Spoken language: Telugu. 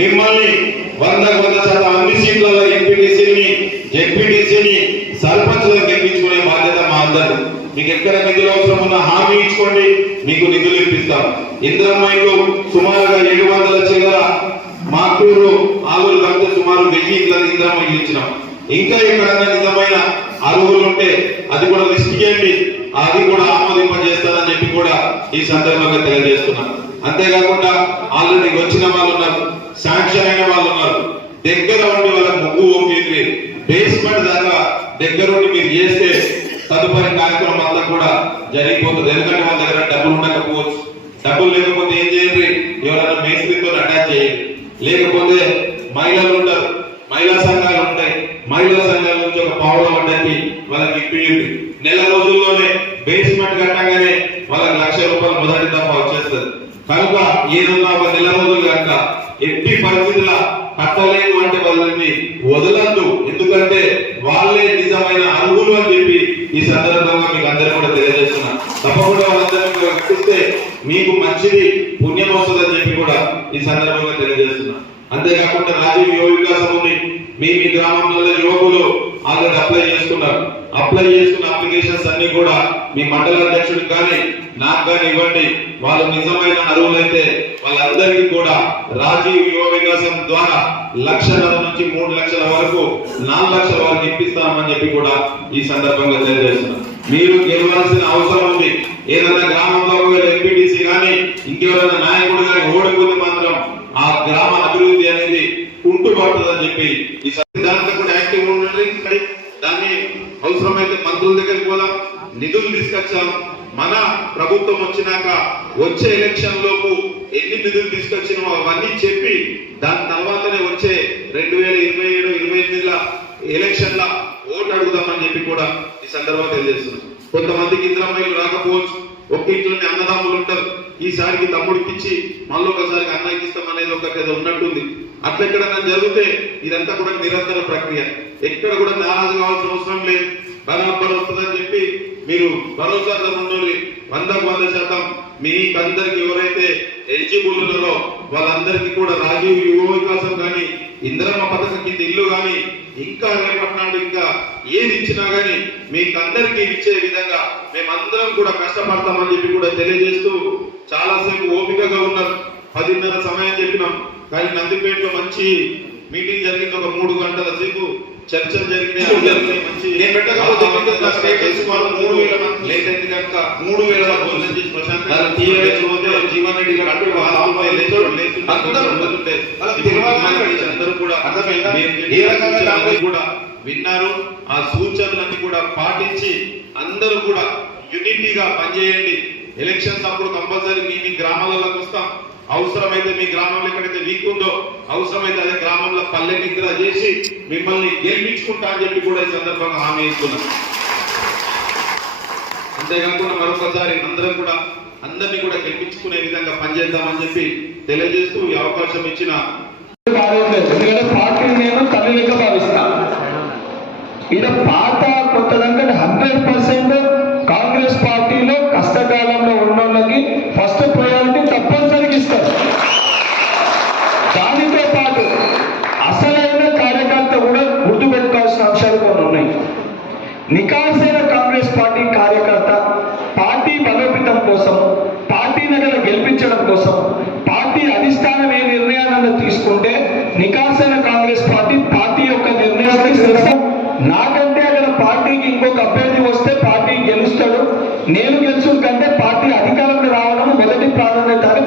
మిమ్మల్ని 100% అన్ని సీట్లలో ఎంపీటీసీని జెడ్పీటీసీని సర్పంచ్లను గెలిపించుకునే బాధ్యత మా అందరు. మీకు ఎక్కడ నిధులు అవసరం ఉన్న హామీ ఇచ్చుకోండి, మీకు నిధులు ఇప్పిస్తాం. ఇందిరమ్మ ఇల్లు సుమారుగా 700 చిల్లర, మాటూరు ఆలూరు కలిపితే సుమారు 1000 ఇళ్ళని ఇందిరమ్మ ఇల్లు ఇచ్చినాం. ఇంకా ఎక్కడన్నా నిజమైన అర్హులు ఉంటే అది కూడా లిస్ట్ చేయండి, అది కూడా ఆమోదింపజేస్తానని చెప్పి కూడా ఈ సందర్భంగా తెలియజేస్తున్నాం. అంతేకాకుండా ఆల్రెడీ వచ్చిన వాళ్ళు ఉన్నారు, శాంక్షన్ అయిన వాళ్ళు ఉన్నారు. దగ్గర ఉండి వాళ్ళ ముగ్గు ఓపి బేస్మెంట్ దాకా దగ్గర ఉండి మీరు చేస్తే తదుపరి కార్యక్రమం అంతా కూడా జరిగిపోతుంది. ఎందుకంటే వాళ్ళ దగ్గర డబ్బులు ఉండకపోవచ్చు, డబ్బులు లేకపోతే ఏం చేయండి, ఎవరైనా మేస్త్రితో అటాచ్ చేయండి. లేకపోతే మహిళలు ఉంటారు, మహిళా సంఘాలు ఉంటాయి, మహిళా సంఘాల నుంచి ఒక పావుల వడ్డీ వాళ్ళకి ఇప్పియండి. నెల రోజుల్లోనే బేస్మెంట్ కట్టగానే వాళ్ళకి ₹1,00,000 మొదటి దఫా వచ్చేస్తుంది. కనుక ఏదన్నా ఒక నెల రోజులు కనుక ఎట్టి పరిస్థితుల కట్టలేదు అంటే వాళ్ళని వదలద్దు. ఎందుకంటే వాళ్ళే నిజమైన అర్హులు అని చెప్పి ఈ సందర్భంగా మీకు అందరూ కూడా తెలియజేస్తున్నా. తప్పకుండా వాళ్ళందరినీ కట్టిస్తే మీకు మంచిది, పుణ్యం వస్తుందని చెప్పి కూడా ఈ సందర్భంగా తెలియజేస్తున్నా. అంతేకాకుండా రాజీవ్ యువ వికాసం ఉంది. మీ గ్రామంలో యువకులు ఆల్రెడీ అప్లై చేసుకున్నారు. అప్లై చేసుకున్న అప్లికేషన్స్ అన్ని కూడా మీ మండల అధ్యక్షుడికి కానీ నాకు కానీ ఇవ్వండి. వాళ్ళు నిజమైన అర్హులైతే వాళ్ళందరికీ కూడా రాజీవ్ యువ వికాసం ద్వారా 1,00,000 నుంచి 3 లక్షల వరకు 4 లక్షల వరకు ఇప్పిస్తామని చెప్పి కూడా ఈ సందర్భంగా తెలియజేస్తున్నాం. మీరు గెలవాల్సిన అవసరం ఉంది. ఏదైనా గ్రామంలో ఎంపీటీసీ కానీ ఇంకెవరైనా నాయకుడు కానీ ఓడిపోతే మాత్రం ఆ గ్రామ అభివృద్ధి అనేది కుంటుపడుతుందని చెప్పి ఈ దాంట్లో కూడా యాక్టివ్ ఉండండి. దాన్ని అవసరమైతే మంత్రుల దగ్గరికి పోదాం, నిధులు తీసుకొచ్చాం. మన ప్రభుత్వం వచ్చినాక వచ్చే ఎలక్షన్ లోపు ఎన్ని నిధులు తీసుకొచ్చినామో అవన్నీ చెప్పి దాని తర్వాతనే వచ్చే 2027-28 ఎలక్షన్ల ఓటు అడుగుదామని చెప్పి కూడా ఈ సందర్భంగా తెలియజేస్తున్నాం. కొంతమందికి ఇందిరమ్మ రాకపోవచ్చు, ఒక్క ఇంట్లోనే అన్నదమ్ములు ఉంటారు. ఈసారికి తమ్ముడికి ఇచ్చి మళ్ళీ ఒకసారికి అన్నయ్యకి ఇస్తాం అనేది ఒకటి ఉన్నట్టుంది. అట్లా ఎక్కడన్నా జరిగితే ఇదంతా కూడా నిరంతర ప్రక్రియ. ఎక్కడ కూడా నారాజు కావాల్సిన అవసరం లేదు. బరాబర్ వస్తుందని చెప్పి మీరు భరోసాతో ఉండాలి. 100% మీకందరికి ఎవరైతే ఎలిజిబుల్ ఉన్నారో వాళ్ళందరికీ కూడా రాజీవ్ యువ వికాసం కానీ ఇందిరమ్మ పథకం కింద ఇల్లు కానీ ఇంకా రేపటి నాడు ఇంకా ఏది ఇచ్చినా గానీ మీకు అందరికీ ఇచ్చే విధంగా మేమందరం కూడా కష్టపడతామని చెప్పి కూడా తెలియజేస్తూ చాలాసేపు ఓపికగా ఉన్నారు. 10:30 సమయం చెప్పినాం, కానీ నందిపేటలో మంచి మీటింగ్ జరిగింది. ఒక 3 గంటల సేపు చర్చలు జరిగినాయి. మంచి నేను పెట్టకపోతే 3,000 మంది లేట్ అయింది కనుక 3,000 భోజనం చేసి ప్రశాంత్ జీవన్ రెడ్డి గారు అందరూ కూడా విన్నారు. ఆ సూచనలన్నీ కూడా పాటించి అందరూ కూడా యూనిటీగా పనిచేయండి. ఎలక్షన్స్ అప్పుడు కంపల్సరీ మీ గ్రామాలకు వస్తాం. అవసరమైతే మీ గ్రామంలో ఎక్కడైతే వీక్ ఉందో అవసరమైతే అదే గ్రామంలో పల్లె నిద్ర చేసి మిమ్మల్ని గెలిపించుకుంటా అని చెప్పి కూడా ఈ సందర్భంగా హామీ ఇస్తున్నాం. అంతేకాకుండా మరొకసారి అందరం కూడా అందరినీ కూడా గెలిపించుకునే విధంగా పనిచేద్దామని చెప్పి తెలియజేస్తూ ఈ అవకాశం ఇచ్చిన పార్టీని నేను తల్లి లెక్క భావిస్తా. ఇది పాత కొత్త దానికంటే 100% కాంగ్రెస్ పార్టీలో కష్టకాలంలో ఉన్నోళ్ళకి ఫస్ట్ ప్రయారిటీ తప్పనిసరిగా ఇస్తారు. దానితో పాటు అసలైన కార్యకర్త కూడా గుర్తుపెట్టుకోవాల్సిన అంశాలు కొన్ని ఉన్నాయి. నికాసైన కాంగ్రెస్ పార్టీ కార్యకర్త పార్టీ బలోపేతం కోసం, పార్టీని గెలిపించడం కోసం, పార్టీ అధిష్టానం ఏ నిర్ణయాలను తీసుకుంటే నికాసైన కాంగ్రెస్ పార్టీ యొక్క నిర్ణయాన్ని నాకంటే అక్కడ పార్టీకి ఇంకొక అభ్యర్థి వస్తే పార్టీ గెలుస్తాడు, నేను గెలుచు కంటే పార్టీ అధికారంలో రావడం మొదటి ప్రాధాన్యత అని